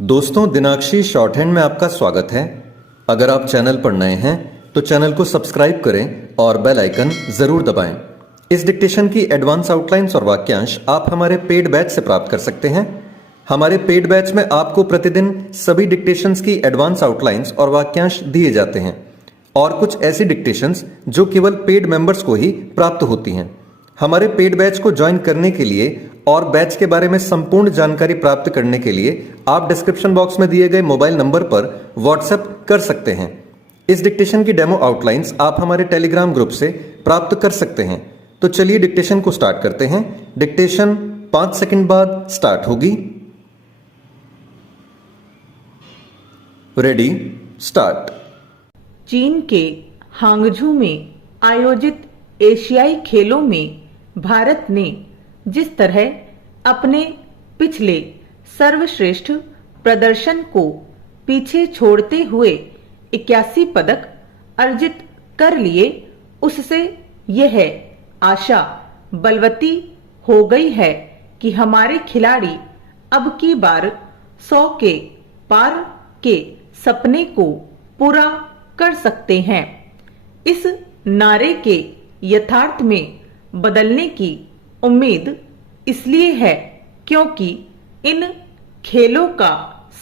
दोस्तों, दिनाक्षी short hand में आपका स्वागत है। अगर आप चैनल पर नए हैं तो चैनल को सब्सक्राइब करें और बेल आइकन जरूर दबाएं। इस डिक्टेशन की एडवांस आउटलाइंस और वाक्यांश आप हमारे पेड बैच से प्राप्त कर सकते हैं। हमारे पेड बैच में आपको प्रतिदिन सभी डिक्टेशंस की एडवांस आउटलाइंस और वाक्यांश दिए जाते हैं और कुछ ऐसी डिक्टेशंस जो केवल पेड मेंबर्स को ही प्राप्त होती हैं। हमारे पेड बैच को ज्वाइन करने के लिए और बैच के बारे में संपूर्ण जानकारी प्राप्त करने के लिए आप डिस्क्रिप्शन बॉक्स में दिए गए मोबाइल नंबर पर व्हाट्सएप कर सकते हैं। इस डिक्टेशन की डेमो आउटलाइंस आप हमारे टेलीग्राम ग्रुप से प्राप्त कर सकते हैं। तो चलिए डिक्टेशन को स्टार्ट करते हैं। डिक्टेशन 5 सेकंड बाद स्टार्ट होगी। Ready, start. चीन के हांगझू में आयोजित एशियाई खेलों में भारत ने जिस तरह अपने पिछले सर्वश्रेष्ठ प्रदर्शन को पीछे छोड़ते हुए 81 पदक अर्जित कर लिए, उससे यह आशा बलवती हो गई है कि हमारे खिलाड़ी अब की बार 100 के पार के सपने को पूरा कर सकते हैं। इस नारे के यथार्थ में बदलने की उम्मीद इसलिए है क्योंकि इन खेलों का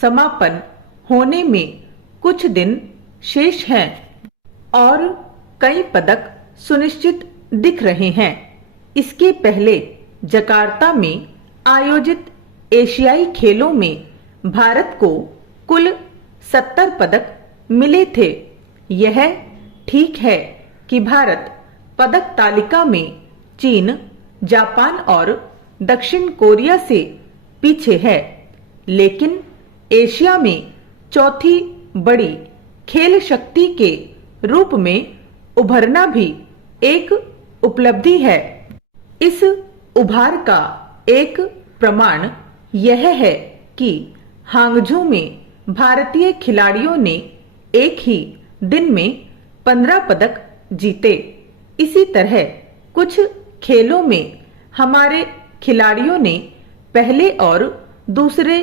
समापन होने में कुछ दिन शेष हैं और कई पदक सुनिश्चित दिख रहे हैं। इसके पहले जकार्ता में आयोजित एशियाई खेलों में भारत को कुल 70 पदक मिले थे। यह ठीक है कि भारत पदक तालिका में चीन, जापान और दक्षिण कोरिया से पीछे है, लेकिन एशिया में चौथी बड़ी खेल शक्ति के रूप में उभरना भी एक उपलब्धि है। इस उभार का एक प्रमाण यह है कि हांगझू में भारतीय खिलाड़ियों ने एक ही दिन में 15 पदक जीते। इसी तरह कुछ खेलों में हमारे खिलाड़ियों ने पहले और दूसरे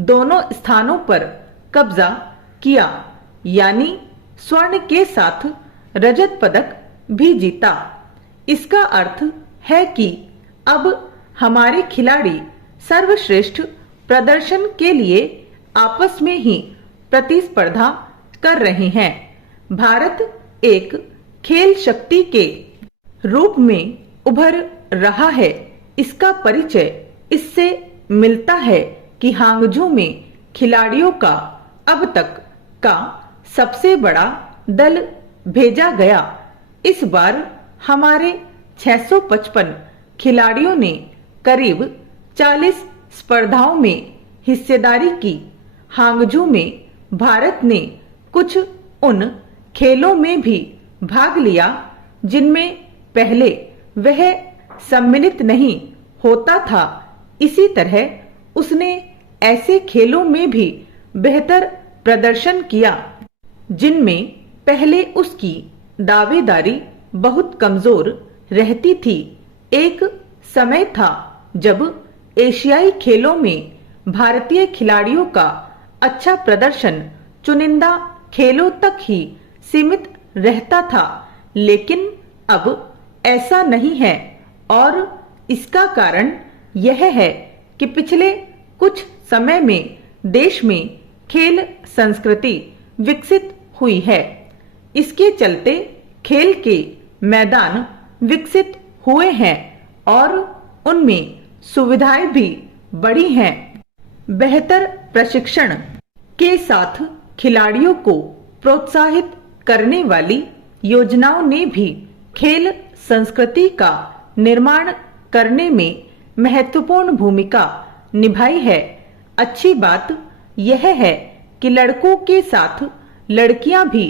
दोनों स्थानों पर कब्जा किया, यानी स्वर्ण के साथ रजत पदक भी जीता। इसका अर्थ है कि अब हमारे खिलाड़ी सर्वश्रेष्ठ प्रदर्शन के लिए आपस में ही प्रतिस्पर्धा कर रहे हैं। भारत एक खेल शक्ति के रूप में उभर रहा है। इसका परिचय इससे मिलता है कि हांगझू में खिलाड़ियों का अब तक का सबसे बड़ा दल भेजा गया। इस बार हमारे 655 खिलाड़ियों ने करीब 40 स्पर्धाओं में हिस्सेदारी की। हांगझू में भारत ने कुछ उन खेलों में भी भाग लिया जिनमें पहले वह सम्मिलित नहीं होता था। इसी तरह उसने ऐसे खेलों में भी बेहतर प्रदर्शन किया जिनमें पहले उसकी दावेदारी बहुत कमजोर रहती थी। एक समय था जब एशियाई खेलों में भारतीय खिलाड़ियों का अच्छा प्रदर्शन चुनिंदा खेलों तक ही सीमित रहता था, लेकिन अब ऐसा नहीं है और इसका कारण यह है कि पिछले कुछ समय में देश में खेल संस्कृति विकसित हुई है। इसके चलते खेल के मैदान विकसित हुए हैं और उनमें सुविधाएं भी बढ़ी हैं। बेहतर प्रशिक्षण के साथ खिलाड़ियों को प्रोत्साहित करने वाली योजनाओं ने भी खेल संस्कृति का निर्माण करने में महत्वपूर्ण भूमिका निभाई है। अच्छी बात यह है कि लड़कों के साथ लड़कियां भी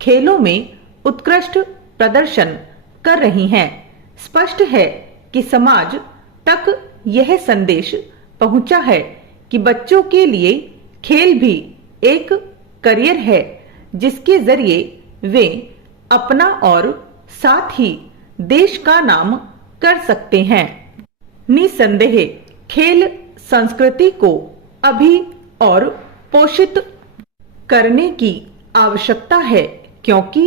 खेलों में उत्कृष्ट प्रदर्शन कर रही हैं। स्पष्ट है कि समाज तक यह संदेश पहुंचा है कि बच्चों के लिए खेल भी एक करियर है जिसके जरिए वे अपना और साथ ही देश का नाम कर सकते हैं। निसंदेह खेल संस्कृति को अभी और पोषित करने की आवश्यकता है, क्योंकि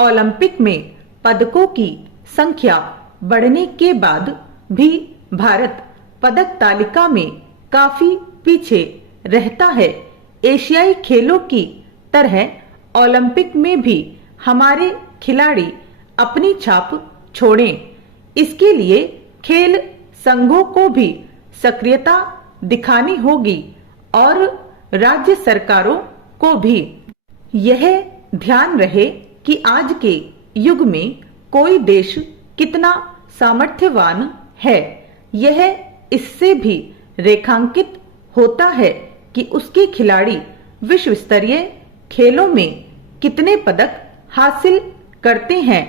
ओलंपिक में पदकों की संख्या बढ़ने के बाद भी भारत पदक तालिका में काफी पीछे रहता है। एशियाई खेलों की तरह ओलंपिक में भी हमारे खिलाड़ी अपनी छाप छोड़ें। इसके लिए खेल संघों को भी सक्रियता दिखानी होगी और राज्य सरकारों को भी यह ध्यान रहे कि आज के युग में कोई देश कितना सामर्थ्यवान है, यह इससे भी रेखांकित होता है कि उसके खिलाड़ी विश्व स्तरीय खेलों में कितने पदक हासिल करते हैं।